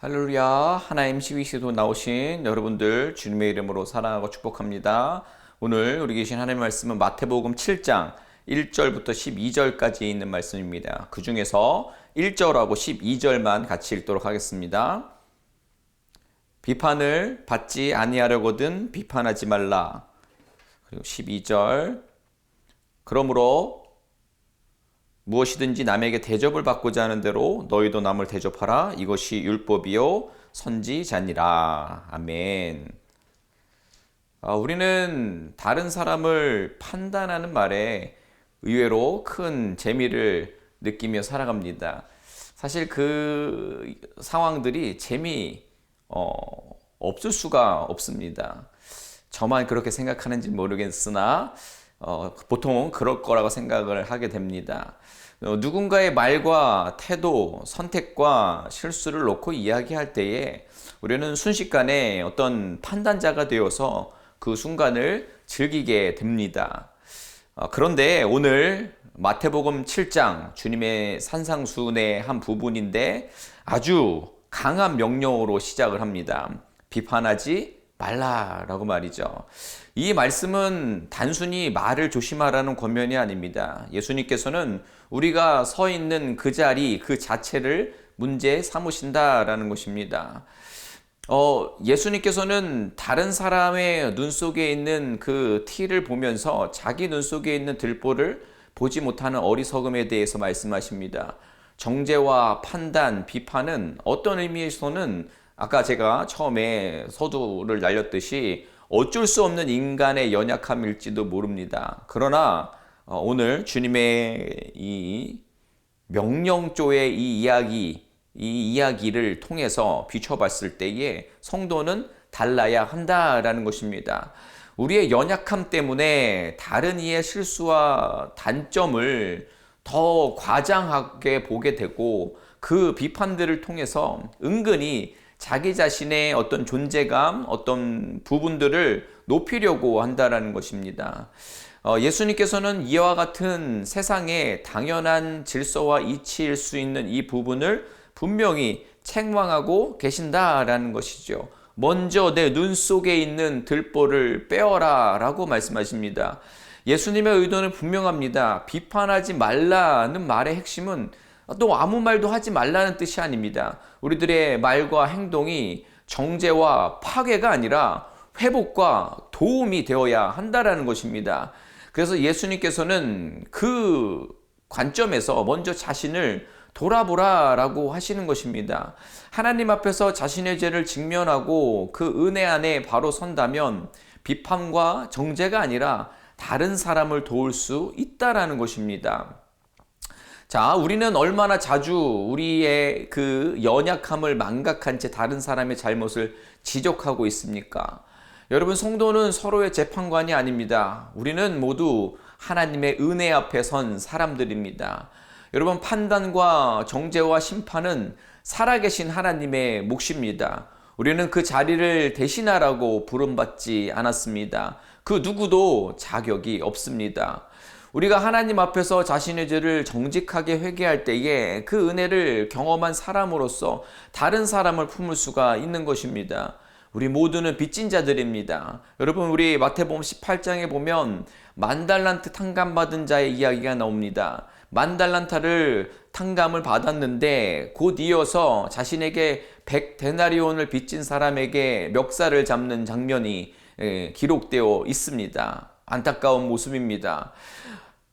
할렐루야. 하나님 CBC도 나오신 여러분들 주님의 이름으로 사랑하고 축복합니다. 오늘 우리 계신 하나님의 말씀은 마태복음 7장 1절부터 12절까지 있는 말씀입니다. 그 중에서 1절하고 12절만 같이 읽도록 하겠습니다. 비판을 받지 아니하려거든 비판하지 말라. 그리고 12절 그러므로 무엇이든지 남에게 대접을 받고자 하는 대로 너희도 남을 대접하라. 이것이 율법이요 선지자니라. 아멘. 우리는 다른 사람을 판단하는 말에 의외로 큰 재미를 느끼며 살아갑니다. 사실 그 상황들이 없을 수가 없습니다. 저만 그렇게 생각하는지 모르겠으나 보통은 그럴 거라고 생각을 하게 됩니다. 누군가의 말과 태도, 선택과 실수를 놓고 이야기할 때에 우리는 순식간에 어떤 판단자가 되어서 그 순간을 즐기게 됩니다. 그런데 오늘 마태복음 7장 주님의 산상수훈의 한 부분인데 아주 강한 명령으로 시작을 합니다. 비판하지 말라라고 말이죠. 이 말씀은 단순히 말을 조심하라는 권면이 아닙니다. 예수님께서는 우리가 서 있는 그 자리 그 자체를 문제 삼으신다라는 것입니다. 예수님께서는 다른 사람의 눈 속에 있는 그 티를 보면서 자기 눈 속에 있는 들보를 보지 못하는 어리석음에 대해서 말씀하십니다. 정죄와 판단, 비판은 어떤 의미에서는 아까 제가 처음에 서두를 날렸듯이 어쩔 수 없는 인간의 연약함일지도 모릅니다. 그러나 오늘 주님의 이 명령조의 이 이야기를 통해서 비춰봤을 때에 성도는 달라야 한다라는 것입니다. 우리의 연약함 때문에 다른 이의 실수와 단점을 더 과장하게 보게 되고 그 비판들을 통해서 은근히 자기 자신의 어떤 존재감, 어떤 부분들을 높이려고 한다라는 것입니다. 예수님께서는 이와 같은 세상의 당연한 질서와 이치일 수 있는 이 부분을 분명히 책망하고 계신다라는 것이죠. 먼저 내 눈 속에 있는 들보를 빼어라 라고 말씀하십니다. 예수님의 의도는 분명합니다. 비판하지 말라는 말의 핵심은 또 아무 말도 하지 말라는 뜻이 아닙니다. 우리들의 말과 행동이 정죄와 파괴가 아니라 회복과 도움이 되어야 한다라는 것입니다. 그래서 예수님께서는 그 관점에서 먼저 자신을 돌아보라라고 하시는 것입니다. 하나님 앞에서 자신의 죄를 직면하고 그 은혜 안에 바로 선다면 비판과 정죄가 아니라 다른 사람을 도울 수 있다라는 것입니다. 자, 우리는 얼마나 자주 우리의 그 연약함을 망각한 채 다른 사람의 잘못을 지적하고 있습니까? 여러분, 성도는 서로의 재판관이 아닙니다. 우리는 모두 하나님의 은혜 앞에 선 사람들입니다. 여러분, 판단과 정죄와 심판은 살아계신 하나님의 몫입니다. 우리는 그 자리를 대신하라고 부름받지 않았습니다. 그 누구도 자격이 없습니다. 우리가 하나님 앞에서 자신의 죄를 정직하게 회개할 때에 그 은혜를 경험한 사람으로서 다른 사람을 품을 수가 있는 것입니다. 우리 모두는 빚진 자들입니다. 여러분, 우리 마태복음 18장에 보면 만달란트 탕감받은 자의 이야기가 나옵니다. 만달란타를 탕감을 받았는데 곧 이어서 자신에게 100데나리온을 빚진 사람에게 멱살을 잡는 장면이 기록되어 있습니다. 안타까운 모습입니다.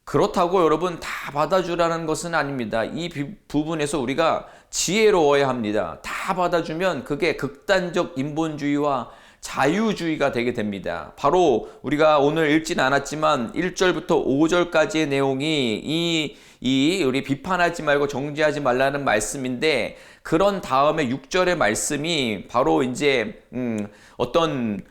그렇다고 여러분 다 받아주라는 것은 아닙니다. 이 부분에서 우리가 지혜로워야 합니다. 다 받아주면 그게 극단적 인본주의와 자유주의가 되게 됩니다. 바로 우리가 오늘 읽진 않았지만 1절부터 5절까지의 내용이 우리 비판하지 말고 정죄하지 말라는 말씀인데 그런 다음에 6절의 말씀이 바로 이제 어떤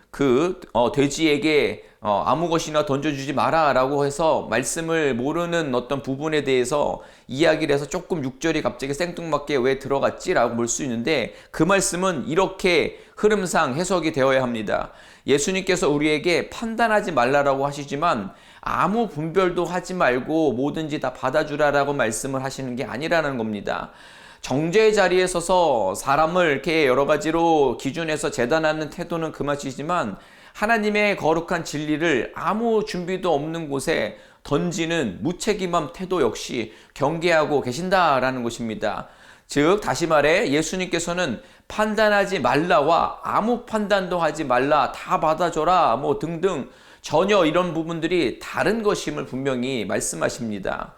돼지에게 아무 것이나 던져주지 마라 라고 해서 말씀을 모르는 어떤 부분에 대해서 이야기를 해서 조금 6절이 갑자기 생뚱맞게 왜 들어갔지 라고 볼 수 있는데 그 말씀은 이렇게 흐름상 해석이 되어야 합니다. 예수님께서 우리에게 판단하지 말라라고 하시지만 아무 분별도 하지 말고 뭐든지 다 받아주라라고 말씀을 하시는 게 아니라는 겁니다. 정죄의 자리에 서서 사람을 이렇게 여러 가지로 기준해서 재단하는 태도는 그 맛이지만 하나님의 거룩한 진리를 아무 준비도 없는 곳에 던지는 무책임한 태도 역시 경계하고 계신다라는 것입니다. 즉 다시 말해 예수님께서는 판단하지 말라와 아무 판단도 하지 말라, 다 받아줘라 뭐 등등 전혀 이런 부분들이 다른 것임을 분명히 말씀하십니다.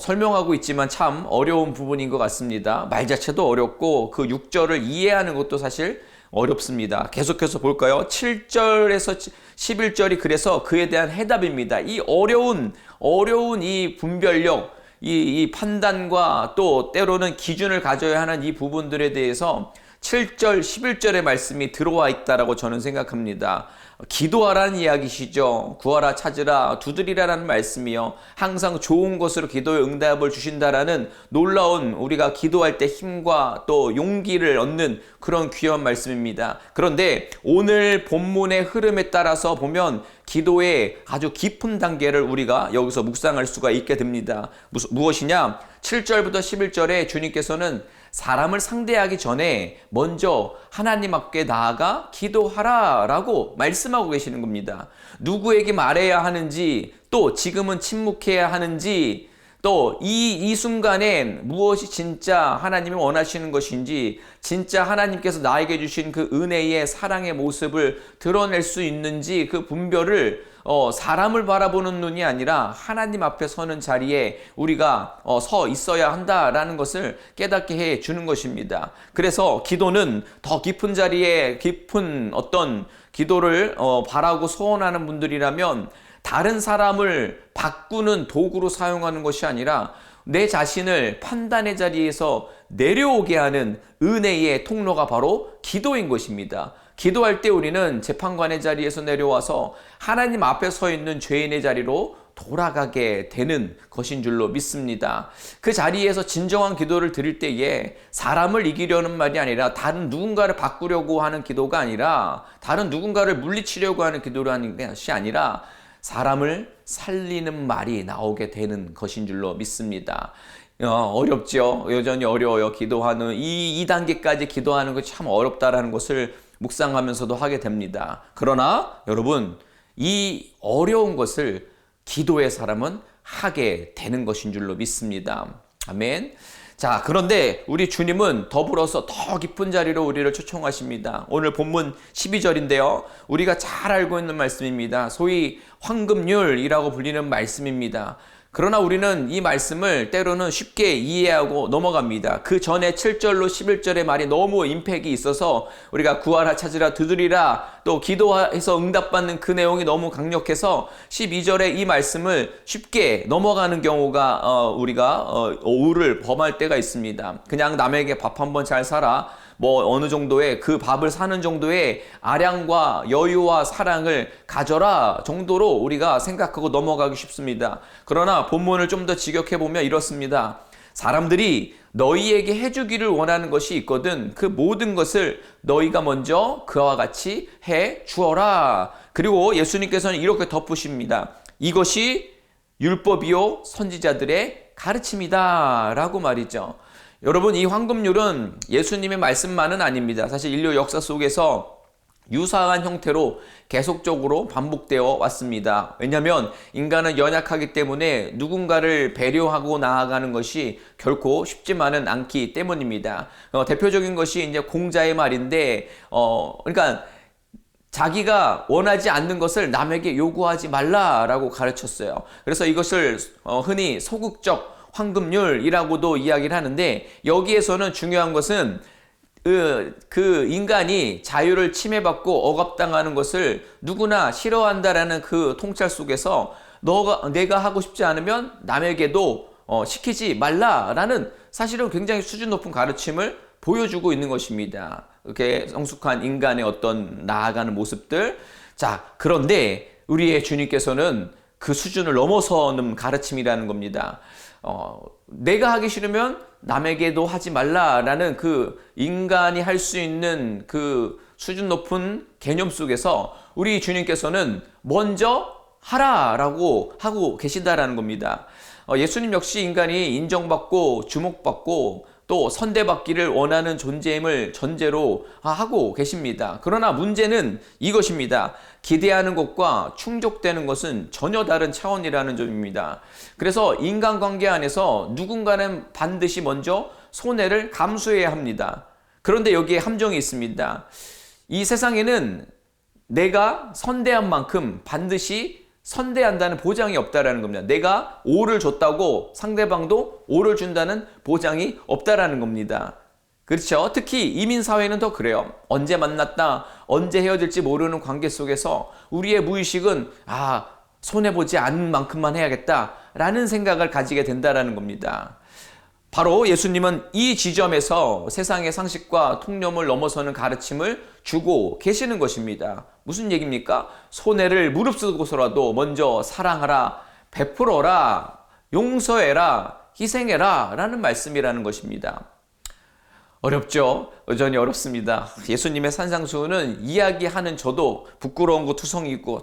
설명하고 있지만 참 어려운 부분인 것 같습니다. 말 자체도 어렵고 그 6절을 이해하는 것도 사실 어렵습니다. 계속해서 볼까요? 7절에서 11절이 그래서 그에 대한 해답입니다. 이 어려운 이 분별력, 이 판단과 또 때로는 기준을 가져야 하는 이 부분들에 대해서 7절, 11절의 말씀이 들어와 있다라고 저는 생각합니다. 기도하라는 이야기시죠. 구하라, 찾으라, 두드리라라는 말씀이요. 항상 좋은 것으로 기도에 응답을 주신다라는 놀라운 우리가 기도할 때 힘과 또 용기를 얻는 그런 귀한 말씀입니다. 그런데 오늘 본문의 흐름에 따라서 보면 기도의 아주 깊은 단계를 우리가 여기서 묵상할 수가 있게 됩니다. 무엇이냐? 7절부터 11절에 주님께서는 사람을 상대하기 전에 먼저 하나님 앞에 나아가 기도하라 라고 말씀하고 계시는 겁니다. 누구에게 말해야 하는지, 또 지금은 침묵해야 하는지, 또 이 순간엔 무엇이 진짜 하나님이 원하시는 것인지, 진짜 하나님께서 나에게 주신 그 은혜의 사랑의 모습을 드러낼 수 있는지 그 분별을 사람을 바라보는 눈이 아니라 하나님 앞에 서는 자리에 우리가 서 있어야 한다라는 것을 깨닫게 해 주는 것입니다. 그래서 기도는 더 깊은 자리에 깊은 어떤 기도를 바라고 소원하는 분들이라면 다른 사람을 바꾸는 도구로 사용하는 것이 아니라 내 자신을 판단의 자리에서 내려오게 하는 은혜의 통로가 바로 기도인 것입니다. 기도할 때 우리는 재판관의 자리에서 내려와서 하나님 앞에 서 있는 죄인의 자리로 돌아가게 되는 것인 줄로 믿습니다. 그 자리에서 진정한 기도를 드릴 때에 사람을 이기려는 말이 아니라 다른 누군가를 바꾸려고 하는 기도가 아니라 다른 누군가를 물리치려고 하는 기도를 하는 것이 아니라 사람을 살리는 말이 나오게 되는 것인 줄로 믿습니다. 어렵죠. 여전히 어려워요. 기도하는 이 단계까지 기도하는 것이 참 어렵다라는 것을 묵상하면서도 하게 됩니다. 그러나 여러분, 이 어려운 것을 기도의 사람은 하게 되는 것인 줄로 믿습니다. 아멘. 자, 그런데 우리 주님은 더불어서 더 깊은 자리로 우리를 초청하십니다. 오늘 본문 12절인데요. 우리가 잘 알고 있는 말씀입니다. 소위 황금률이라고 불리는 말씀입니다. 그러나 우리는 이 말씀을 때로는 쉽게 이해하고 넘어갑니다. 그 전에 7절로 11절의 말이 너무 임팩이 있어서 우리가 구하라, 찾으라, 두드리라, 또 기도해서 응답받는 그 내용이 너무 강력해서 12절의 이 말씀을 쉽게 넘어가는 경우가 우리가 오류를 범할 때가 있습니다. 그냥 남에게 밥 한번 잘 사라, 뭐 어느 정도의 그 밥을 사는 정도의 아량과 여유와 사랑을 가져라 정도로 우리가 생각하고 넘어가기 쉽습니다. 그러나 본문을 좀 더 직역해보면 이렇습니다. 사람들이 너희에게 해주기를 원하는 것이 있거든 그 모든 것을 너희가 먼저 그와 같이 해 주어라. 그리고 예수님께서는 이렇게 덧붙입니다. 이것이 율법이요 선지자들의 가르침이다 라고 말이죠. 여러분, 이 황금률은 예수님의 말씀만은 아닙니다. 사실 인류 역사 속에서 유사한 형태로 계속적으로 반복되어 왔습니다. 왜냐하면 인간은 연약하기 때문에 누군가를 배려하고 나아가는 것이 결코 쉽지만은 않기 때문입니다. 대표적인 것이 이제 공자의 말인데, 그러니까 자기가 원하지 않는 것을 남에게 요구하지 말라라고 가르쳤어요. 그래서 이것을 흔히 소극적 황금률이라고도 이야기를 하는데, 여기에서는 중요한 것은 그 인간이 자유를 침해받고 억압당하는 것을 누구나 싫어한다라는 그 통찰 속에서 내가 하고 싶지 않으면 남에게도 시키지 말라라는 사실은 굉장히 수준 높은 가르침을 보여주고 있는 것입니다. 이렇게 성숙한 인간의 어떤 나아가는 모습들. 자, 그런데 우리의 주님께서는 그 수준을 넘어서는 가르침이라는 겁니다. 내가 하기 싫으면 남에게도 하지 말라라는 그 인간이 할 수 있는 그 수준 높은 개념 속에서 우리 주님께서는 먼저 하라라고 하고 계신다라는 겁니다. 예수님 역시 인간이 인정받고 주목받고 또 선대받기를 원하는 존재임을 전제로 하고 계십니다. 그러나 문제는 이것입니다. 기대하는 것과 충족되는 것은 전혀 다른 차원이라는 점입니다. 그래서 인간관계 안에서 누군가는 반드시 먼저 손해를 감수해야 합니다. 그런데 여기에 함정이 있습니다. 이 세상에는 내가 선대한 만큼 반드시 선대한다는 보장이 없다라는 겁니다. 내가 오를 줬다고 상대방도 오를 준다는 보장이 없다라는 겁니다. 그렇죠? 특히 이민사회는 더 그래요. 언제 만났다, 언제 헤어질지 모르는 관계 속에서 우리의 무의식은 손해보지 않는 만큼만 해야겠다라는 생각을 가지게 된다라는 겁니다. 바로 예수님은 이 지점에서 세상의 상식과 통념을 넘어서는 가르침을 주고 계시는 것입니다. 무슨 얘기입니까? 손해를 무릅쓰고서라도 먼저 사랑하라, 베풀어라, 용서해라, 희생해라 라는 말씀이라는 것입니다. 어렵죠? 여전히 어렵습니다. 예수님의 산상수훈은 이야기하는 저도 부끄러운 거 투성이고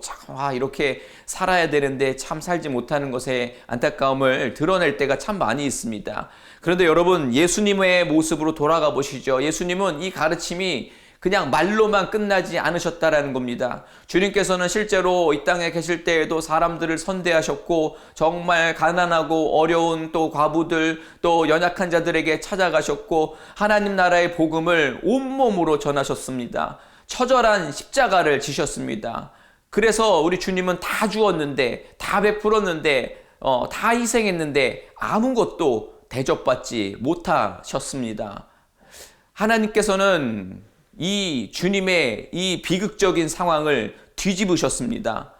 이렇게 살아야 되는데 참 살지 못하는 것에 안타까움을 드러낼 때가 참 많이 있습니다. 그런데 여러분, 예수님의 모습으로 돌아가 보시죠. 예수님은 이 가르침이 그냥 말로만 끝나지 않으셨다라는 겁니다. 주님께서는 실제로 이 땅에 계실 때에도 사람들을 선대하셨고 정말 가난하고 어려운 또 과부들 또 연약한 자들에게 찾아가셨고 하나님 나라의 복음을 온몸으로 전하셨습니다. 처절한 십자가를 지셨습니다. 그래서 우리 주님은 다 주었는데 다 베풀었는데 다 희생했는데 아무것도 대접받지 못하셨습니다. 하나님께서는 이 주님의 이 비극적인 상황을 뒤집으셨습니다.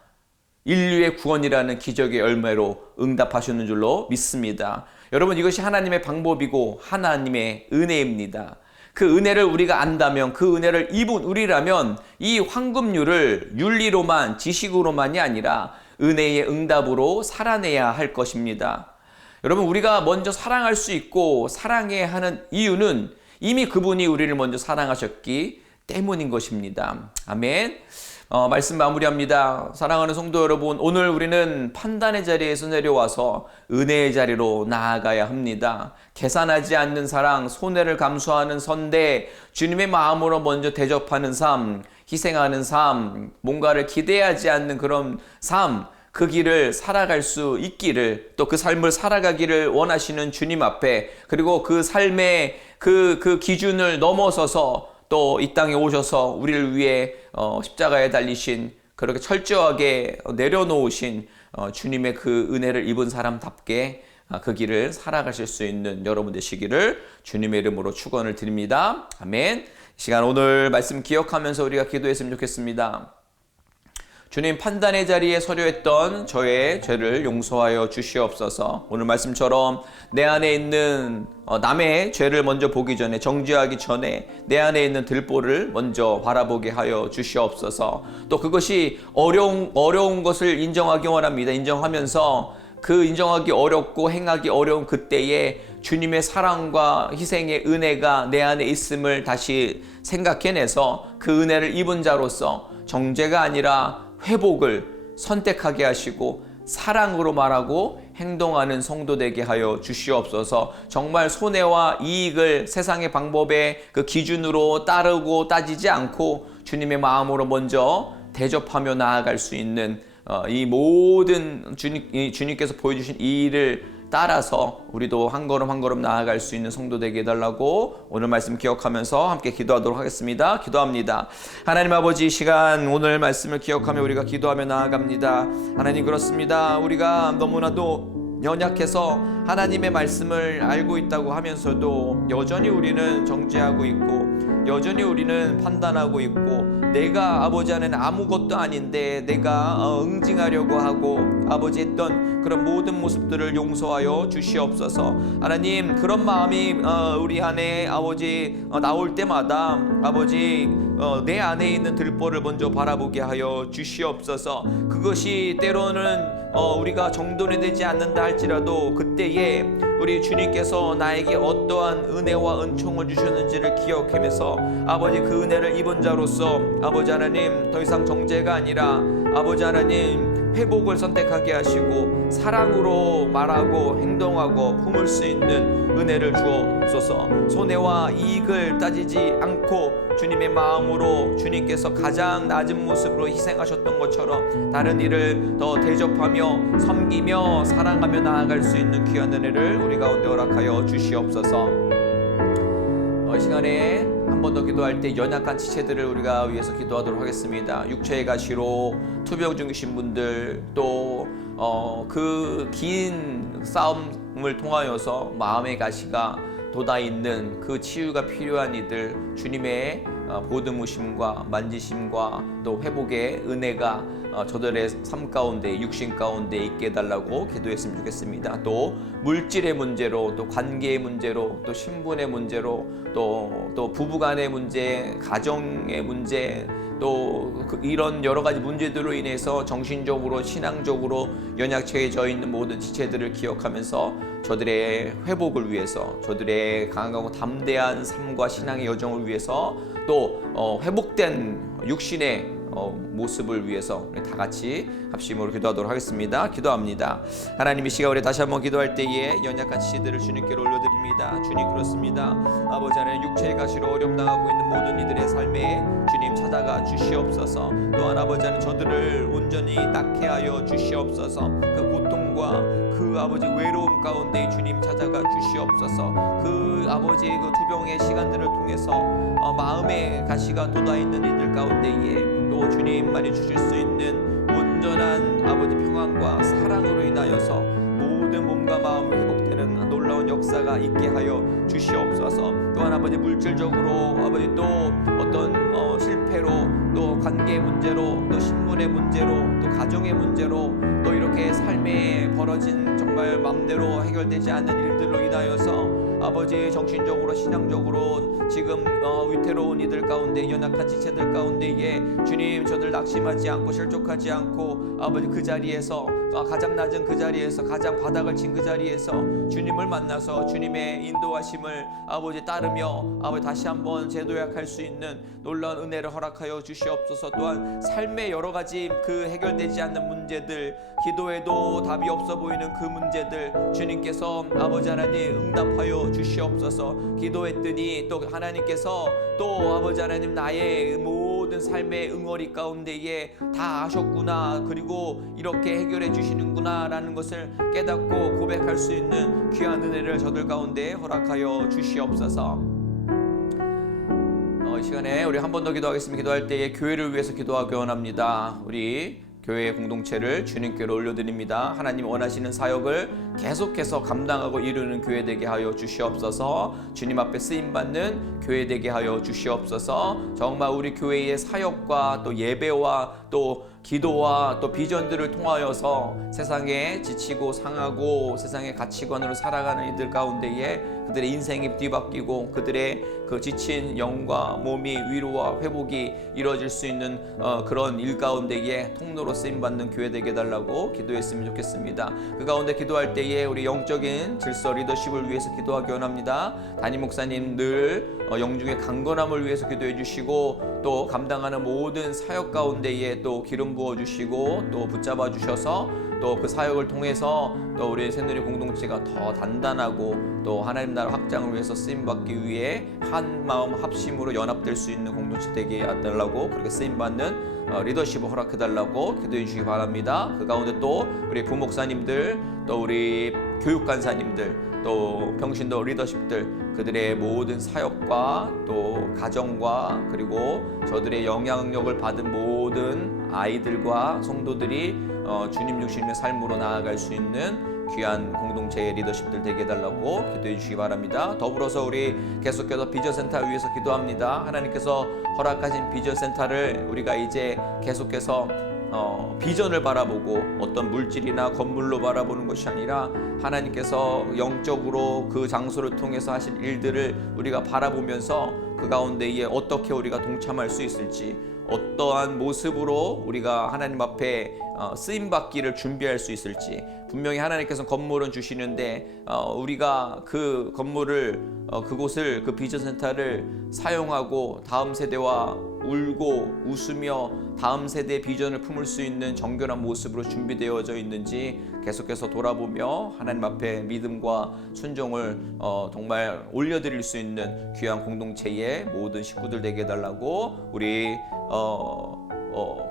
인류의 구원이라는 기적의 열매로 응답하셨는 줄로 믿습니다. 여러분, 이것이 하나님의 방법이고 하나님의 은혜입니다. 그 은혜를 우리가 안다면, 그 은혜를 입은 우리라면 이 황금률을 윤리로만, 지식으로만이 아니라 은혜의 응답으로 살아내야 할 것입니다. 여러분, 우리가 먼저 사랑할 수 있고 사랑해야 하는 이유는 이미 그분이 우리를 먼저 사랑하셨기 때문인 것입니다. 아멘. 말씀 마무리합니다. 사랑하는 성도 여러분, 오늘 우리는 판단의 자리에서 내려와서 은혜의 자리로 나아가야 합니다. 계산하지 않는 사랑, 손해를 감수하는 선대, 주님의 마음으로 먼저 대접하는 삶, 희생하는 삶, 뭔가를 기대하지 않는 그런 삶, 그 길을 살아갈 수 있기를, 또 그 삶을 살아가기를 원하시는 주님 앞에, 그리고 그 삶의 그 기준을 넘어서서 또 이 땅에 오셔서 우리를 위해 십자가에 달리신, 그렇게 철저하게 내려놓으신 주님의 그 은혜를 입은 사람답게 그 길을 살아가실 수 있는 여러분 되시기를 주님의 이름으로 축원을 드립니다. 아멘. 이 시간 오늘 말씀 기억하면서 우리가 기도했으면 좋겠습니다. 주님, 판단의 자리에 서려 했던 저의 죄를 용서하여 주시옵소서. 오늘 말씀처럼 내 안에 있는 남의 죄를 먼저 보기 전에, 정죄하기 전에 내 안에 있는 들보를 먼저 바라보게 하여 주시옵소서. 또 그것이 어려운 것을 인정하기 원합니다. 인정하면서 그 인정하기 어렵고 행하기 어려운 그때에 주님의 사랑과 희생의 은혜가 내 안에 있음을 다시 생각해내서 그 은혜를 입은 자로서 정죄가 아니라 회복을 선택하게 하시고 사랑으로 말하고 행동하는 성도 되게 하여 주시옵소서. 정말 손해와 이익을 세상의 방법의 그 기준으로 따르고 따지지 않고 주님의 마음으로 먼저 대접하며 나아갈 수 있는 이 모든 주님께서 보여주신 이 일을 따라서 우리도 한 걸음 한 걸음 나아갈 수 있는 성도 되게 해달라고 오늘 말씀 기억하면서 함께 기도하도록 하겠습니다. 기도합니다. 하나님 아버지, 이 시간 오늘 말씀을 기억하며 우리가 기도하며 나아갑니다. 하나님, 그렇습니다. 우리가 너무나도 연약해서 하나님의 말씀을 알고 있다고 하면서도 여전히 우리는 정죄하고 있고 여전히 우리는 판단하고 있고 내가 아버지 안에는 아무것도 아닌데 내가 응징하려고 하고 아버지 했던 그런 모든 모습들을 용서하여 주시옵소서. 하나님, 그런 마음이 우리 안에 아버지 나올 때마다 아버지 내 안에 있는 들보를 먼저 바라보게 하여 주시옵소서. 그것이 때로는 우리가 정돈이 되지 않는다 할지라도 그때에 우리 주님께서 나에게 어떠한 은혜와 은총을 주셨는지를 기억하면서 아버지 그 은혜를 입은 자로서 아버지 하나님 더 이상 정죄가 아니라 아버지 하나님 회복을 선택하게 하시고 사랑으로 말하고 행동하고 품을 수 있는 은혜를 주옵소서. 손해와 이익을 따지지 않고 주님의 마음으로 주님께서 가장 낮은 모습으로 희생하셨던 것처럼 다른 일을 더 대접하며 섬기며 사랑하며 나아갈 수 있는 귀한 은혜를 우리 가운데 허락하여 주시옵소서. 이 시간에 한 번 더 기도할 때 연약한 지체들을 우리가 위해서 기도하도록 하겠습니다. 육체의 가시로 투병 중이신 분들, 또 그 긴 싸움을 통하여서 마음의 가시가 돋아 있는 그 치유가 필요한 이들, 주님의 보듬으심과 만지심과 또 회복의 은혜가 저들의 삶 가운데, 육신 가운데 있게 해달라고 기도했으면 좋겠습니다. 또 물질의 문제로, 또 관계의 문제로, 또 신분의 문제로, 또 부부간의 문제, 가정의 문제, 또 이런 여러 가지 문제들로 인해서 정신적으로, 신앙적으로 연약해져 있는 모든 지체들을 기억하면서 저들의 회복을 위해서, 저들의 강하고 담대한 삶과 신앙의 여정을 위해서, 또 회복된 육신의 모습을 위해서 우리 다 같이 합심으로 기도하도록 하겠습니다. 기도합니다. 하나님, 이 시간 우리 다시 한번 기도할 때에 연약한 지체들을 주님께로 올려드립니다. 주님, 그렇습니다. 아버지 하나님, 육체의 가시로 어려움 당하고 있는 모든 이들의 삶에 주님 찾아가 주시옵소서. 또한 아버지 하나님, 저들을 온전히 낫게 하여 주시옵소서. 그 고통과 그 아버지 외로움 가운데 주님 찾아가 주시옵소서. 그 아버지 그 투병의 시간들을 통해서 마음의 가시가 돋아있는 이들 가운데에 또 주님만이 주실 수 있는 온전한 아버지 평안과 사랑으로 인하여서 모든 몸과 마음이 회복되는 놀라운 역사가 있게 하여 주시옵소서. 또한 아버지 물질적으로 아버지 또 어떤 실패로, 또 관계 문제로, 또 신분의 문제로, 또 가정의 문제로, 또 이렇게 삶에 벌어진 정말 마음대로 해결되지 않는 일들로 인하여서 아버지 정신적으로, 신앙적으로 지금 위태로운 이들 가운데, 연약한 지체들 가운데에 주님, 저들 낙심하지 않고 실족하지 않고 아버지 그 자리에서, 가장 낮은 그 자리에서, 가장 바닥을 친 그 자리에서 주님을 만나서 주님의 인도하심을 아버지 따르며 아버지 다시 한번 재도약할 수 있는 놀라운 은혜를 허락하여 주시옵소서. 또한 삶의 여러 가지 그 해결되지 않는 문제들, 기도해도 답이 없어 보이는 그 문제들 주님께서 아버지 하나님 응답하여 주시옵소서. 기도했더니 또 하나님께서 또 아버지 하나님, 나의 모든 삶의 응어리 가운데에 다 아셨구나, 그리고 이렇게 해결해 주시는구나 라는 것을 깨닫고 고백할 수 있는 귀한 은혜를 저들 가운데 허락하여 주시옵소서. 이 시간에 우리 한 번 더 기도하겠습니다. 기도할 때에 교회를 위해서 기도하기 원합니다. 우리 교회의 공동체를 주님께로 올려드립니다. 하나님 원하시는 사역을 계속해서 감당하고 이루는 교회 되게 하여 주시옵소서. 주님 앞에 쓰임받는 교회 되게 하여 주시옵소서. 정말 우리 교회의 사역과 또 예배와 또 기도와 또 비전들을 통하여서 세상에 지치고 상하고 세상의 가치관으로 살아가는 이들 가운데에 그들의 인생이 뒤바뀌고 그들의 그 지친 영과 몸이 위로와 회복이 이루어질 수 있는 그런 일 가운데에 통로로 쓰임받는 교회 되게 해달라고 기도했으면 좋겠습니다. 그 가운데 기도할 때에 우리 영적인 질서 리더십을 위해서 기도하기 원합니다. 담임 목사님 늘 영중의 강건함을 위해서 기도해 주시고 또 감당하는 모든 사역 가운데에 또 기름 부어 주시고 또 붙잡아 주셔서 또 그 사역을 통해서 또 우리 새누리 공동체가 더 단단하고 또 하나님 나라 확장을 위해서 쓰임받기 위해 한 마음 합심으로 연합될 수 있는 공동체 되게 해달라고, 그렇게 쓰임받는 리더십을 허락해달라고 기도해 주시기 바랍니다. 그 가운데 또 우리 부목사님들, 또 우리 교육간사님들, 또 평신도 리더십들, 그들의 모든 사역과 또 가정과 그리고 저들의 영향력을 받은 모든 아이들과 성도들이 주님 중심의 삶으로 나아갈 수 있는 귀한 공동체의 리더십들 되게 해달라고 기도해 주시기 바랍니다. 더불어서 우리 계속해서 비전센터 위해서 기도합니다. 하나님께서 허락하신 비전센터를 우리가 이제 계속해서 비전을 바라보고 어떤 물질이나 건물로 바라보는 것이 아니라 하나님께서 영적으로 그 장소를 통해서 하실 일들을 우리가 바라보면서 그 가운데에 어떻게 우리가 동참할 수 있을지, 어떠한 모습으로 우리가 하나님 앞에 쓰임받기를 준비할 수 있을지, 분명히 하나님께서 건물은 주시는데 우리가 그 건물을 그곳을 그 비전센터를 사용하고 다음 세대와 울고 웃으며 다음 세대의 비전을 품을 수 있는 정결한 모습으로 준비되어져 있는지 계속해서 돌아보며 하나님 앞에 믿음과 순종을 정말 올려드릴 수 있는 귀한 공동체의 모든 식구들 되게 해달라고 우리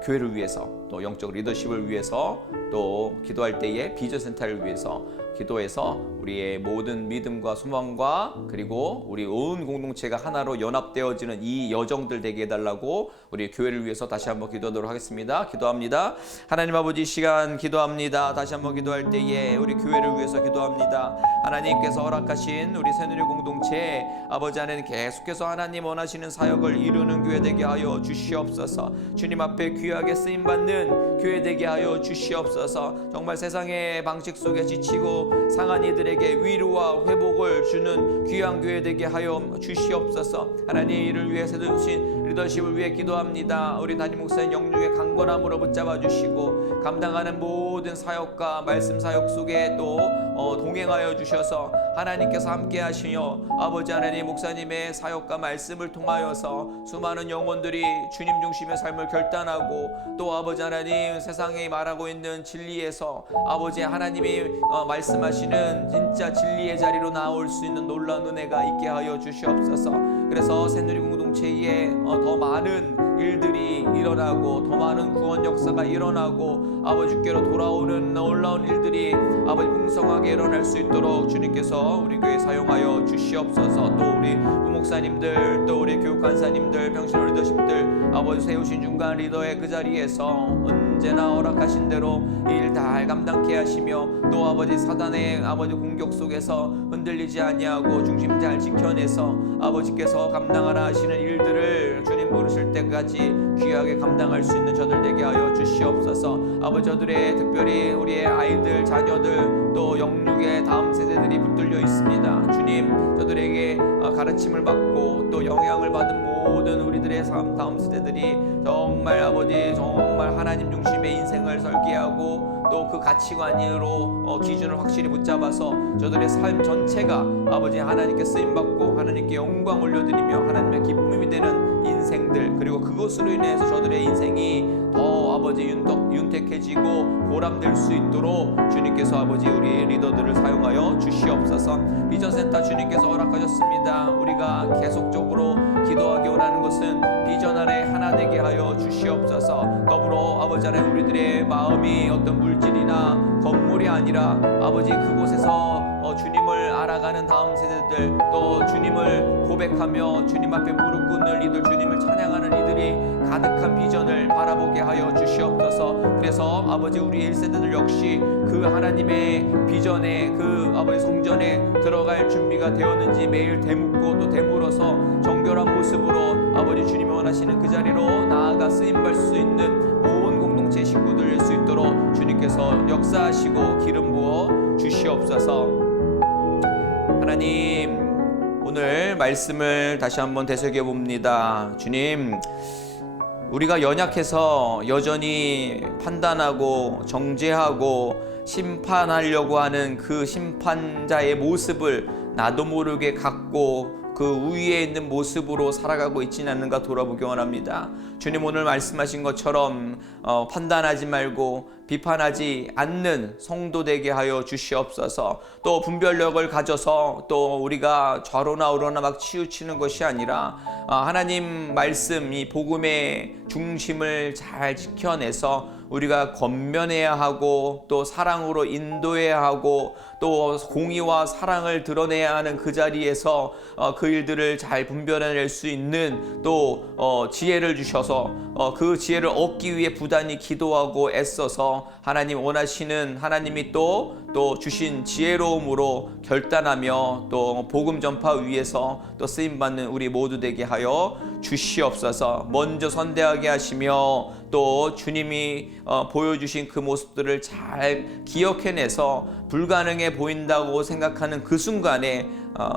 교회를 위해서 또 영적 리더십을 위해서 또 기도할 때에 비전센터를 위해서 기도해서 우리의 모든 믿음과 소망과 그리고 우리 온 공동체가 하나로 연합되어지는 이 여정들 되게 해달라고 우리 교회를 위해서 다시 한번 기도하도록 하겠습니다. 기도합니다. 하나님 아버지, 시간 기도합니다. 다시 한번 기도할 때에 우리 교회를 위해서 기도합니다. 하나님께서 허락하신 우리 새누리 공동체 아버지 안에는 계속해서 하나님 원하시는 사역을 이루는 교회 되게 하여 주시옵소서. 주님 앞에 귀하게 쓰임받는 교회 되게 하여 주시옵소서. 정말 세상의 방식 속에 지치고 상한 이들에게 위로와 회복을 주는 귀한 교회 되게 하여 주시옵소서. 하나님, 이를 위해 세우신 리더십을 위해 기도합니다. 우리 담임 목사님 영육의 강건함으로 붙잡아 주시고 감당하는 모든 사역과 말씀 사역 속에 또 동행하여 주셔서 하나님께서 함께 하시며 아버지 하나님 목사님의 사역과 말씀을 통하여서 수많은 영혼들이 주님 중심의 삶을 결단하고 또 아버지 하나님 세상에 말하고 있는 진리에서 아버지 하나님이 말씀하시는 진짜 진리의 자리로 나올 수 있는 놀라운 은혜가 있게 하여 주시옵소서. 그래서 새누리 공동체에 더 많은 일들이 일어나고 더 많은 구원 역사가 일어나고 아버지께로 돌아오는 놀라운 일들이 아버지 풍성하게 일어날 수 있도록 주님께서 우리 교회 사용하여 주시옵소서. 또 우리 부목사님들 또 우리 교육 간사님들 병실 리더십들 아버지 세우신 중간 리더의 그 자리에서 언제나 허락하신 대로 일 잘 감당케 하시며 또 아버지 사단의 아버지 공격 속에서 흔들리지 아니하고 중심 잘 지켜내서 아버지께서 감당하라 하시는 일들을 주님 부르실 때까지 귀하게 감당할 수 있는 저들 되게 하여 주시옵소서. 아버지, 저들의 특별히 우리의 아이들 자녀들 또 영육의 다음 세대들이 붙들려 있습니다. 주님, 저들에게 가르침을 받고 또 영향을 받은 모든 우리들의 다음 세대들이 정말 아버지 정말 하나님 중심의 인생을 설계하고 또 그 가치관으로 기준을 확실히 붙잡아서 저들의 삶 전체가 아버지 하나님께 쓰임받고 하나님께 영광 올려드리며 하나님의 기쁨이 되는 인생들, 그리고 그것으로 인해서 저들의 인생이 더 아버지 윤택해지고 보람될 수 있도록 주님께서 아버지 우리 리더들을 사용하여 주시옵소서. 비전센터 주님께서 허락하셨습니다. 우리가 계속적으로 기도하기 원하는 것은 비전 아래 하나 되게 하여 주시옵소서. 더불어 아버지 안에 우리들의 마음이 어떤 물질이나 건물이 아니라 아버지 그곳에서 주님을 알아가는 다음 세대들 또 주님을 고백하며 주님 앞에 무릎 꿇는 이들, 주님을 찬양하는 이들이 가득한 비전을 바라보게 하여 주시옵소서. 그래서 아버지 우리 1세대들 역시 그 하나님의 비전에 그 아버지 성전에 들어갈 준비가 되었는지 매일 되묻고 또 되물어서 정결한 모습으로 아버지 주님이 원하시는 그 자리로 나아가 쓰임받을 수 있는 온 공동체 식구들 될 수 있도록 주님께서 역사하시고 기름 부어 주시옵소서. 하나님, 오늘 말씀을 다시 한번 되새겨 봅니다. 주님, 우리가 연약해서 여전히 판단하고 정죄하고 심판하려고 하는 그 심판자의 모습을 나도 모르게 갖고 그 위에 있는 모습으로 살아가고 있지는 않는가 돌아보기 원합니다. 주님, 오늘 말씀하신 것처럼 판단하지 말고 비판하지 않는 성도 되게 하여 주시옵소서. 또 분별력을 가져서 또 우리가 좌로나 우로나 막 치우치는 것이 아니라 하나님 말씀, 이 복음의 중심을 잘 지켜내서 우리가 권면해야 하고 또 사랑으로 인도해야 하고 또 공의와 사랑을 드러내야 하는 그 자리에서 그 일들을 잘 분별해낼 수 있는 또 지혜를 주셔서 그 지혜를 얻기 위해 부단히 기도하고 애써서 하나님 원하시는 하나님이 또 주신 지혜로움으로 결단하며 또 복음 전파 위에서 또 쓰임받는 우리 모두 되게 하여 주시옵소서. 먼저 선대하게 하시며 또 주님이 보여주신 그 모습들을 잘 기억해내서 불가능해 보인다고 생각하는 그 순간에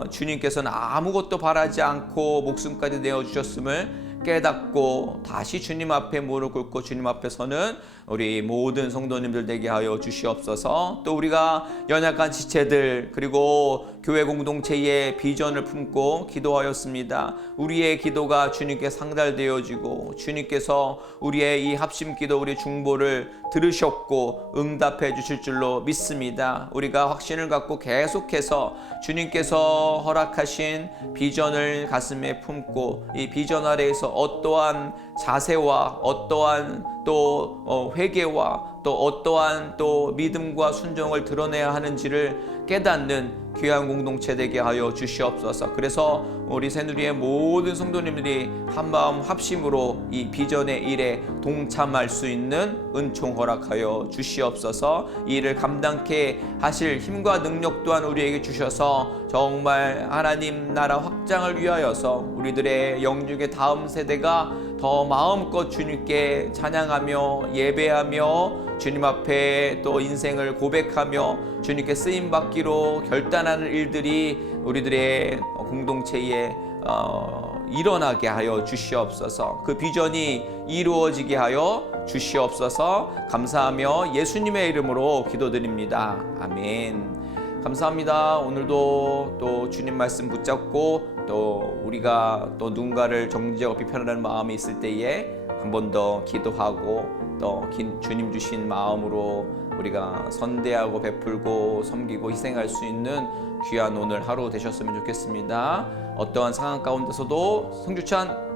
주님께서는 아무것도 바라지 않고 목숨까지 내어주셨음을 깨닫고 다시 주님 앞에 무릎 꿇고 주님 앞에 서는 우리 모든 성도님들 되게 하여 주시옵소서. 또 우리가 연약한 지체들 그리고 교회 공동체의 비전을 품고 기도하였습니다. 우리의 기도가 주님께 상달되어지고 주님께서 우리의 이 합심기도 우리 중보를 들으셨고 응답해 주실 줄로 믿습니다. 우리가 확신을 갖고 계속해서 주님께서 허락하신 비전을 가슴에 품고 이 비전 아래에서 어떠한 자세와 어떠한 또 회개와 또 어떠한 또 믿음과 순종을 드러내야 하는지를 깨닫는 귀한 공동체 되게 하여 주시옵소서. 그래서 우리 새누리의 모든 성도님들이 한마음 합심으로 이 비전의 일에 동참할 수 있는 은총 허락하여 주시옵소서. 이 일을 감당케 하실 힘과 능력 또한 우리에게 주셔서 정말 하나님 나라 확장을 위하여서 우리들의 영육의 다음 세대가 더 마음껏 주님께 찬양하며 예배하며 주님 앞에 또 인생을 고백하며 주님께 쓰임받기로 결단하는 일들이 우리들의 공동체에 일어나게 하여 주시옵소서. 그 비전이 이루어지게 하여 주시옵소서. 감사하며 예수님의 이름으로 기도드립니다. 아멘. 감사합니다. 오늘도 또 주님 말씀 붙잡고 또 우리가 또 누군가를 정죄하고 비판하는 마음이 있을 때에 한 번 더 기도하고 또 주님 주신 마음으로 우리가 선대하고 베풀고 섬기고 희생할 수 있는 귀한 오늘 하루 되셨으면 좋겠습니다. 어떠한 상황 가운데서도 성주찬